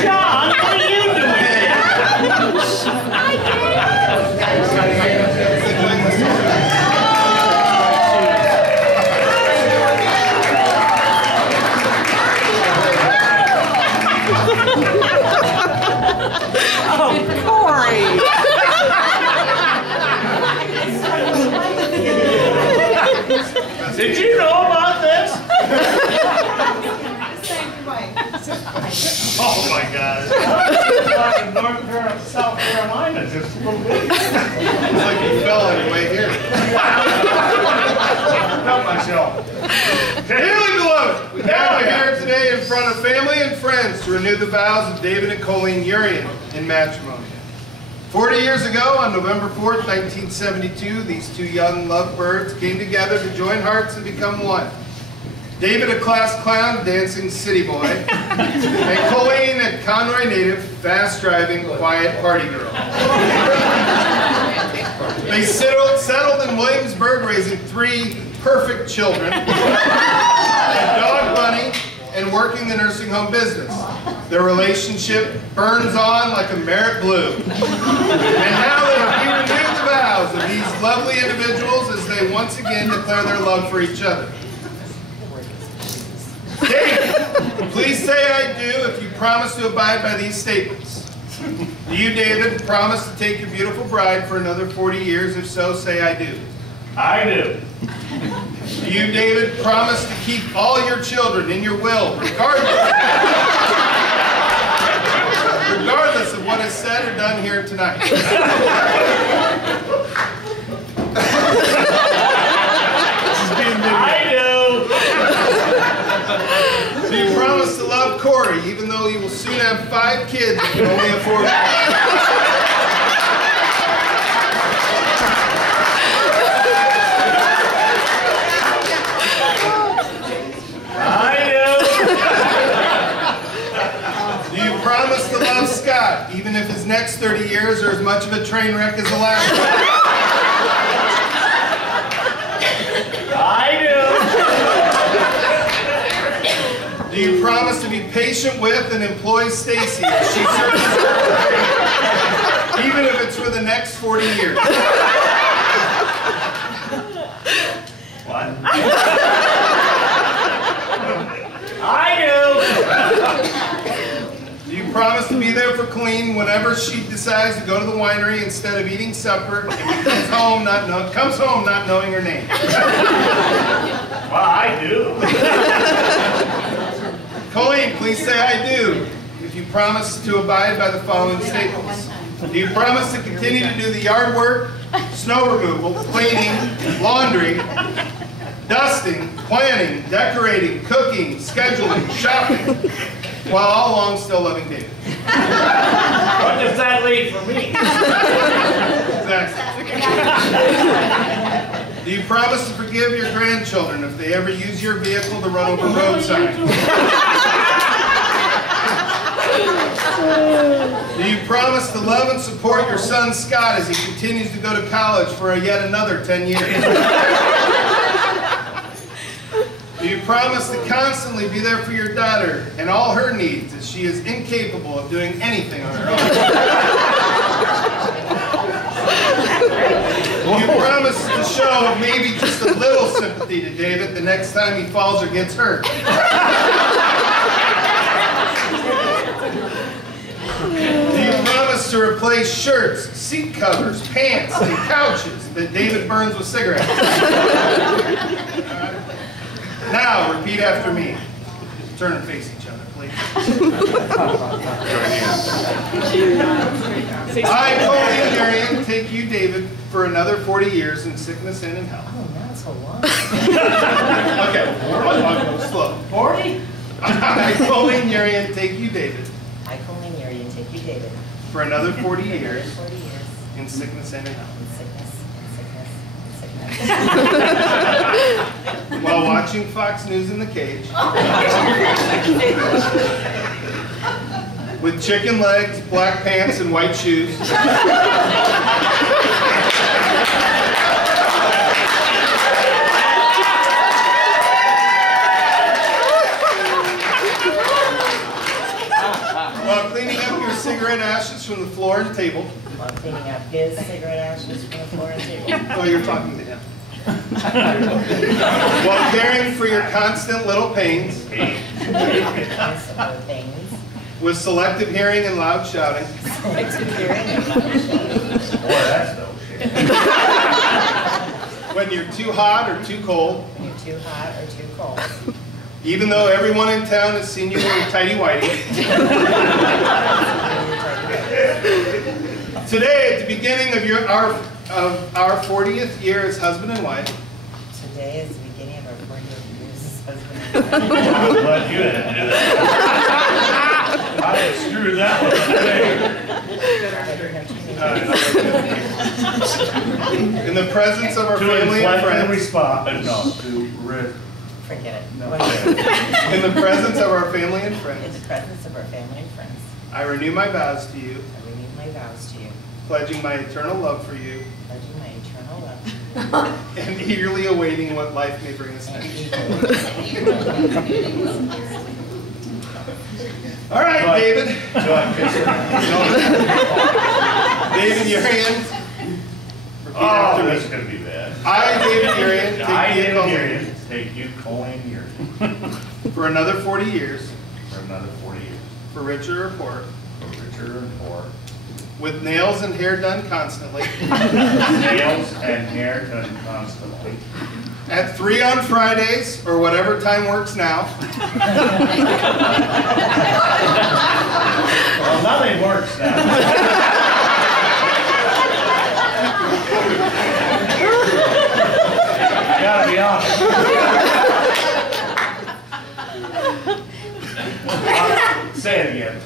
John, what are you doing here? Oh, Corey! Did you know about this? Oh my God. South Carolina just a little bit. It's like you fell on your way here. Not myself. Dearly beloved, we gather here today in front of family and friends to renew the vows of David and Colleen Urian in matrimony. 40 years ago, on November 4th, 1972, these two young lovebirds came together to join hearts and become one. David, a class clown, dancing city boy, and Colleen, a Conroy native, fast-driving, quiet party girl. They settled in Williamsburg, raising 3 perfect children, a dog Bunny, and working the nursing home business. Their relationship burns on like a Merit Blue. And now they renew the vows of these lovely individuals as they once again declare their love for each other. David, please say I do if you promise to abide by these statements. Do you, David, promise to take your beautiful bride for another 40 years? If so, say I do. I do. Do you, David, promise to keep all your children in your will, regardless of what is said or done here tonight? I do. Do you promise to love Corey, even though you will soon have 5 kids and can only afford one? Do you promise to love Scott, even if his next 30 years are as much of a train wreck as the last one? I Do you promise to be patient with and employ Stacy as she searches for her career, even if it's for the next 40 years? What? I Do you promise to be there for Colleen whenever she decides to go to the winery instead of eating supper and comes home not knowing her name? Well, I do. Colleen, please say I do if you promise to abide by the following statements. Do you promise to continue to do the yard work, snow removal, cleaning, laundry, dusting, planning, decorating, cooking, scheduling, shopping, while all along still loving David? What does that leave for me? Exactly. Do you promise to forgive your grandchildren if they ever use your vehicle to run over road signs? Do you promise to love and support your son Scott as he continues to go to college for yet another 10 years? Do you promise to constantly be there for your daughter and all her needs as she is incapable of doing anything on her own? Do you promise to show maybe just a little sympathy to David the next time he falls or gets hurt? Do you promise to replace shirts, seat covers, pants, and couches that David burns with cigarettes? Now, repeat after me. Turn and face each other, please. I, Colleen Urian, take you, David, for another 40 years in sickness and in health. Oh, that's a lot. Okay, slow. 40? I, Colleen Urian, take you, David, I, Colleen Urian, take you, David, for another 40 years 40 years in sickness and in health. in sickness, in sickness. While watching Fox News in the cage, with chicken legs, black pants, and white shoes, floor and table. while cleaning up his cigarette ashes from the floor and table. Oh, you're talking to him. While caring for your constant little pains, Constant things. with selective hearing and loud shouting, Selective hearing and loud shouting. Boy, that's no shit. when you're too hot or too cold, When you're too hot or too cold. even though everyone in town has seen you wearing tighty-whitey. Today, at the beginning of our 40th year as husband and wife, Today is the beginning of our 40th years as husband and wife. I'm glad you didn't do that. I screwed that one up. in the presence of our To family and inflect and friends, respond, no, to Forget it. No. in the presence of our family and In friends, the presence of our family and friends, I renew my vows to you, I renew my vows to you, pledging my eternal love for you, pledging my eternal love to you, and eagerly awaiting what life may bring us and next. equally. All right, David. Do I kiss her? David Urian. Repeat Oh, after this is me. gonna be bad. I, David Urian, I, take David you home Urian, take you, Colleen Urian, for another 40 years, for another 40 years, for richer or poorer, for richer and poorer, with nails and hair done constantly, nails and hair done constantly, at 3 on Fridays, or whatever time works now, well, nothing works now. Gotta be honest. Say it again.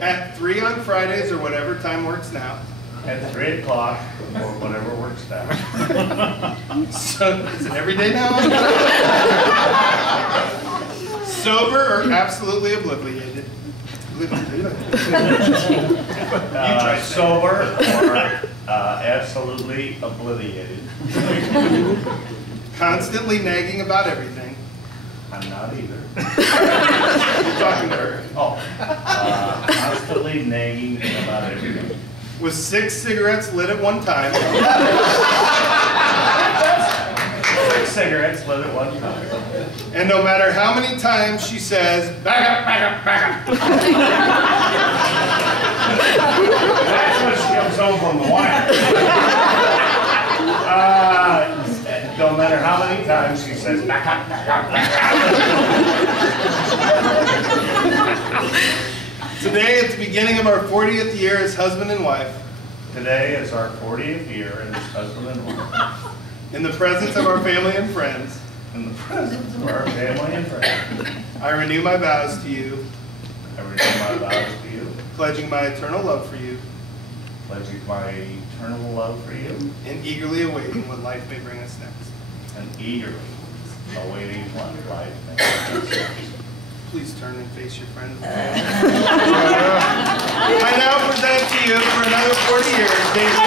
at 3 on Fridays, or whatever time works now, At 3 o'clock, or whatever works now. so, is it every day now? Sober or absolutely obliviated? Sober or absolutely obliviated. Constantly nagging about everything. I'm not either. You're talking to her. Oh, constantly nagging about everything. With 6 cigarettes lit at one time. 6 cigarettes lit at one time. And no matter how many times she says, back up, back up, back up. That's when she comes home from the wire. No matter how many times she says, back up, back up, back up. Today, at the beginning of our 40th year as husband and wife, Today is our 40th year as husband and wife. in the presence of our family and friends, In the presence of our family and friends, I renew my vows to you, I renew my vows to you, pledging my eternal love for you, pledging my eternal love for you, and eagerly awaiting what life may bring us next. and eagerly awaiting what life may bring us next. Please turn and face your friends. I now present to you for another 40 years, David.